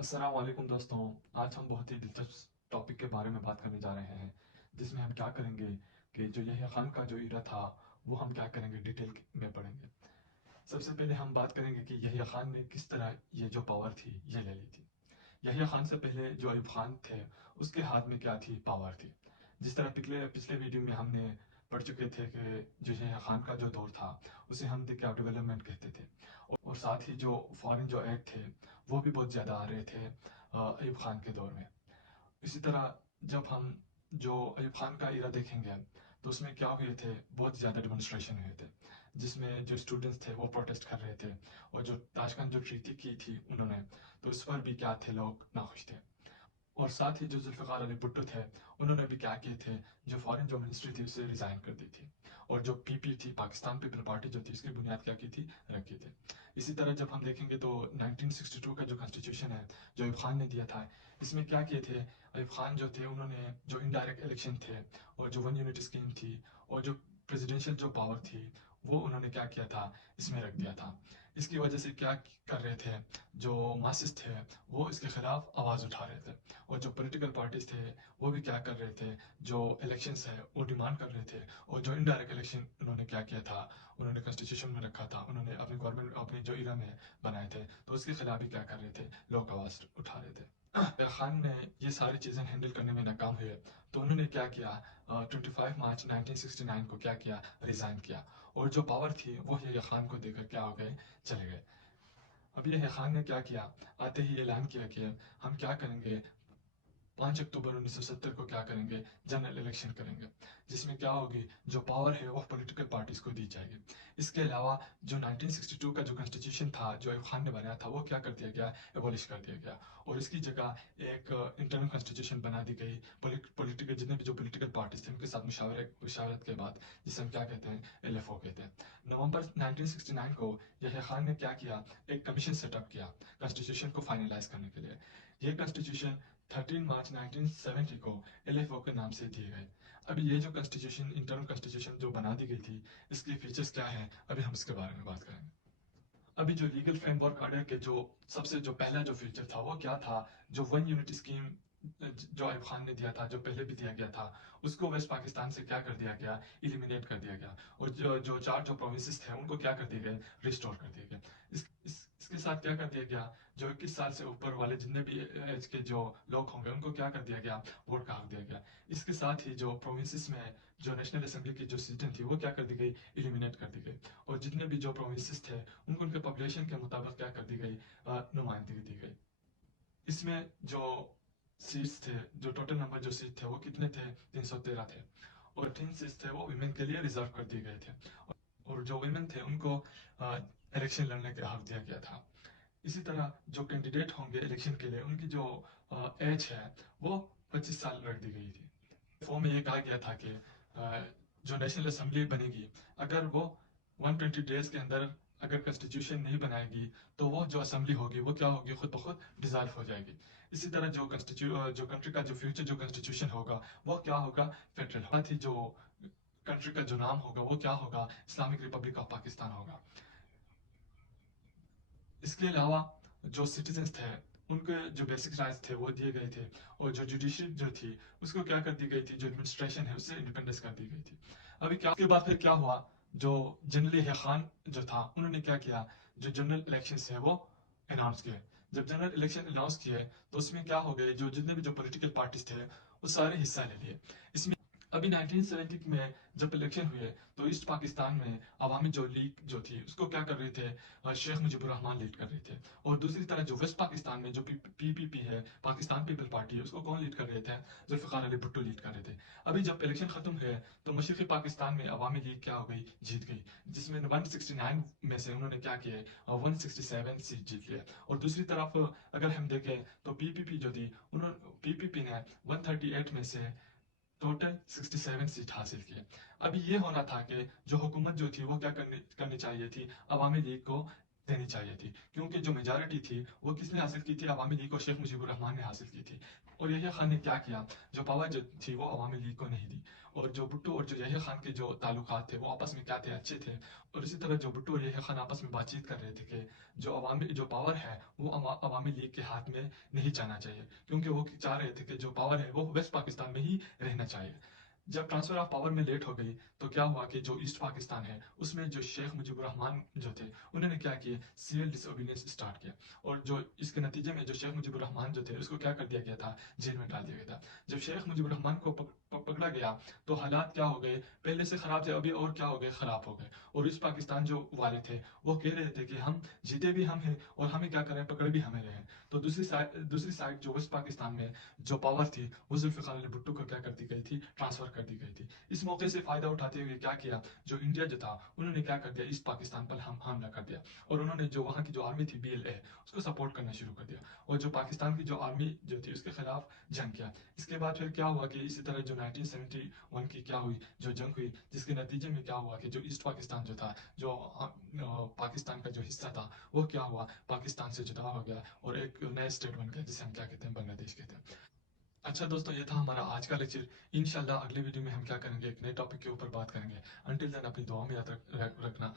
अस्सलाम वालेकुम दोस्तों। आज हम बहुत ही दिलचस्प टॉपिक के बारे में बात करने जा रहे हैं, जिसमें हम क्या करेंगे कि जो यहया खान का जो इरा था वो हम क्या करेंगे, डिटेल में पढ़ेंगे। सबसे पहले हम बात करेंगे कि यहया खान ने किस तरह ये जो पावर थी ये ले ली थी। यहया खान से पहले जो अयूब खान थे उसके हाथ में क्या थी, पावर थी। जिस तरह पिछले पिछले वीडियो में हमने पढ़ चुके थे कि जो यहया खान का जो दौर था उसे हम क्या डेवलपमेंट कहते थे, और साथ ही जो फॉरेन जो एड थे वो भी बहुत ज़्यादा आ रहे थे अयूब खान के दौर में। इसी तरह जब हम जो अयूब खान का इरा देखेंगे तो उसमें क्या हुए थे, बहुत ज़्यादा डेमोन्स्ट्रेशन हुए थे जिसमें जो स्टूडेंट्स थे वो प्रोटेस्ट कर रहे थे, और जो ताशकंद जो ट्रीटी की थी उन्होंने, तो उस पर भी क्या थे, लोग नाखुश थे। और साथ ही जो जुल्फ़िकार अली भुट्टो थे उन्होंने भी क्या किए थे, जो फॉरेन जो मिनिस्ट्री थी उसे रिज़ाइन कर दी थी, और जो पीपी थी, पाकिस्तान पीपल पार्टी जो थी, उसकी बुनियाद क्या की थी, रखी थी। इसी तरह जब हम देखेंगे तो 1962 का जो कॉन्स्टिट्यूशन है जो अयूब खान ने दिया था, इसमें क्या किए थे अयूब खान जो थे, उन्होंने जो इनडायरेक्ट इलेक्शन थे और जो वन यूनिट स्कीम थी और जो प्रेसिडेंशियल जो पावर थी वो उन्होंने क्या किया था, इसमें रख दिया था। इसकी वजह से क्या कर रहे थे, जो मासिस थे वो इसके खिलाफ आवाज़ उठा रहे थे, और जो पॉलिटिकल पार्टीज थे वो भी क्या कर रहे थे, जो इलेक्शंस है वो डिमांड कर रहे थे। और जो इनडायरेक्ट इलेक्शन उन्होंने क्या किया था, उन्होंने कॉन्स्टिट्यूशन में रखा था, उन्होंने अपनी गवर्नमेंट अपनी जो इरा में बनाए थे, तो उसके खिलाफ भी क्या कर रहे थे, लोग आवाज़ उठा रहे थे। खान ने ये सारी चीज़ें हैंडल करने में नाकाम हुए, तो उन्होंने क्या किया, 25 मार्च 1969 को क्या किया, रिज़ाइन किया, और जो पावर थी वो यहया खान को देकर क्या हो गए, चले गए। अब यहया खान ने क्या किया, आते ही ऐलान किया कि हम क्या करेंगे, 5 अक्टूबर 1970 को क्या करेंगे, जनरल इलेक्शन करेंगे, जिसमें क्या होगी, जो पावर है वो पॉलिटिकल पार्टीज को दी जाएगी। इसके अलावा जो 1962 का जो कॉन्स्टिट्यूशन था जो अयूब खान ने बनाया था वो क्या कर दिया गया, एबॉलिश कर दिया गया, और इसकी जगह एक इंटरनल कॉन्स्टिट्यूशन बना दी गई पॉलिटिकल, जितने भी जो पॉलिटिकल पार्टीज थे उनके साथ मुशावरत के बाद, जिसे हम क्या कहते हैं, एलएफओ कहते हैं। नवंबर 1969 को यहया खान ने क्या किया, एक कमीशन सेटअप किया कॉन्स्टिट्यूशन को फाइनलाइज करने के लिए। ये कॉन्स्टिट्यूशन 13 मार्च 1970 को एलएफओ के नाम से दिए गए। अभी ये जो कॉन्स्टिट्यूशन, इंटरनल कॉन्स्टिट्यूशन जो बना दी गई थी, इसके फीचर्स क्या हैं, अभी हम इसके बारे में बात करेंगे। अभी जो लीगल फ्रेमवर्क ऑर्डर के जो सबसे जो पहला जो फीचर था वो क्या था, जो वन यूनिट स्कीम जो अयूब खान ने दिया था, जो पहले भी दिया गया था, उसको वेस्ट पाकिस्तान से क्या कर दिया गया, इलिमिनेट कर दिया गया, और जो चार जो प्रोविंसेस थे उनको क्या कर दिए गए, रिस्टोर कर दिए गए। इसके साथ क्या कर दिया गया, जो 21 साल से ऊपर वाले जितने भी एज के जो लोग होंगे उनको क्या कर दिया गया, वोट का हक दिया गया। इसके साथ ही जो प्रोविंसेस में जो नेशनल असेंबली की जो सीटें थी वो क्या कर दी गई, इलिमिनेट कर दी गई, और जितने भी जो प्रोविंसेस थे उनको उनके पॉपुलेशन के मुताबिक क्या कर दी गई, नुमाइंदगी दी गई। इसमें जो सीट्स थे, जो टोटल नंबर जो सीट थे वो कितने थे, 313 थे, और 18 सीट्स थे वो विमेन के लिए रिजर्व कर दिए गए थे, और जो विमेन थे उनको इलेक्शन लड़ने का हक दिया गया था। इसी तरह जो कैंडिडेट होंगे इलेक्शन के लिए उनकी जो एज है वो 25 साल रख दी गई थी। फॉर्म में ये कहा गया था कि जो नेशनल असेंबली बनेगी, अगर वो 120 डेज के अंदर अगर कॉन्स्टिट्यूशन नहीं बनाएगी तो वो जो असेंबली होगी वो क्या होगी, खुद ब खुद डिजॉल्व हो जाएगी। इसी तरह जो कंट्री का जो फ्यूचर जो कॉन्स्टिट्यूशन होगा वो क्या होगा, फेडरल। साथ ही जो कंट्री का जो नाम होगा वो क्या होगा, इस्लामिक रिपब्लिक ऑफ पाकिस्तान होगा। इसके अलावा जो सिटीजन्स थे उनके जो बेसिक राइट्स थे वो दिए गए थे, और जो जुडिशरी जो थी उसको क्या कर दी गई थी, जो एडमिनिस्ट्रेशन है उससे इंडिपेंडेंस कर दी गई थी। अभी क्या उसके बाद फिर क्या हुआ, जो जनरल यहया खान जो था उन्होंने क्या किया, जो जनरल इलेक्शन है वो अनाउंस किए। जब जनरल इलेक्शन अनाउंस किए तो उसमें क्या हो गए, जो जितने भी जो पॉलिटिकल पार्टीज थे वो सारे हिस्सा ले लिए इसमें। अभी 1970 में जब इलेक्शन हुए तो ईस्ट पाकिस्तान में अवामी जो लीग जो थी उसको क्या कर रहे थे, शेख मुजीबुर रहमान लीड कर रहे थे, और दूसरी तरफ जो वेस्ट पाकिस्तान में जो पीपीपी है, पाकिस्तान पीपल पार्टी है, उसको कौन लीड कर रहे थे, जुल्फिकार अली भुट्टो लीड कर रहे थे। अभी जब इलेक्शन खत्म हुए तो मशरक़ी पाकिस्तान में अवामी लीग क्या हो गई, जीत गई, जिसमें 169 में से उन्होंने क्या किया, 167 सीट जीत लिया। और दूसरी तरफ अगर हम देखें तो पीपीपी जो थी, उन्होंने पीपीपी ने 138 में से टोटल 67 सीट हासिल की। अभी ये होना था कि जो हुकूमत जो थी वो क्या करनी करनी चाहिए थी, अवामी लीग को دینی چاہیے تھی، کیونکہ جو میجارٹی تھی وہ کس نے حاصل کی تھی؟ عوامی لیگ کو شیخ مجیب الرحمان نے حاصل کی تھی. اور یحییٰ خان نے کیا کیا؟ جو پاور جو تھی وہ عوامی لیگ کو نہیں دی. اور جو بھٹو اور جو یحییٰ خان کے جو تعلقات تھے وہ آپس میں کیا تھے؟ اچھے تھے. اور اسی طرح جو بھٹو اور یحییٰ خان آپس میں بات چیت کر رہے تھے کہ جو پاور ہے وہ عوامی لیگ کے ہاتھ میں نہیں جانا چاہیے، کیونکہ وہ چاہ رہے تھے کہ جو پاور ہے وہ ویسٹ پاکستان میں ہی رہنا چاہیے. جب ٹرانسفر آف پاور میں لیٹ ہو گئی تو کیا ہوا کہ جو ایسٹ پاکستان ہے اس میں جو شیخ مجیب الرحمان جو تھے انہوں نے کیا کیا؟ سول ڈس اوبیڈینس اسٹارٹ کیا. اور جو اس کے نتیجے میں جو شیخ مجیب الرحمان جو تھے اس کو کیا کر دیا گیا تھا؟ جیل میں ڈال دیا گیا تھا. جب شیخ مجیب الرحمان کو پکڑا گیا تو حالات کیا ہو گئے؟ پہلے سے خراب تھے، ابھی اور کیا ہو گئے؟ خراب ہو گئے. اور ایسٹ پاکستان جو والے تھے وہ کہہ رہے تھے کہ ہم جیتے بھی ہم ہیں اور ہمیں کیا کریں؟ پکڑ بھی ہمیں رہے. تو دوسری سائڈ جو ویسٹ پاکستان میں جو پاور تھی وہ ذوالفقار علی بھٹو کو کیا کر دی گئی تھی؟ ٹرانسفر کر دی گئی تھی. اس موقع سے فائدہ اٹھاتے ہوئے کیا کیا؟ جو انڈیا جو تھا انہوں نے کیا کر دیا؟ ایسٹ پاکستان پر حملہ کر دیا. اور انہوں نے جو وہاں کی جو آرمی تھی BLA اس کو سپورٹ کرنا شروع کر دیا. اور جو پاکستان کی جو آرمی جو تھی اس کے خلاف جنگ کیا. اس کے بعد پھر کیا ہوا کہ اسی طرح جو 1971 کی کیا ہوئی؟ جو جنگ ہوئی، جس کے نتیجے میں کیا ہوا کہ جو ایسٹ پاکستان جو تھا، جو پاکستان کا جو حصہ تھا وہ کیا ہوا؟ پاکستان سے جدا ہو گیا اور ایک نیا اسٹیٹ بن گیا جسے ہم کیا کہتے ہیں؟ بنگلہ دیش کہتے ہیں. اچھا دوستو، یہ تھا ہمارا آج کا لیکچر. انشاءاللہ اگلے ویڈیو میں ہم کیا کریں گے؟ ایک نئے ٹاپک کے اوپر بات کریں گے. انٹل دین اپنی دعا میں یاد رکھنا.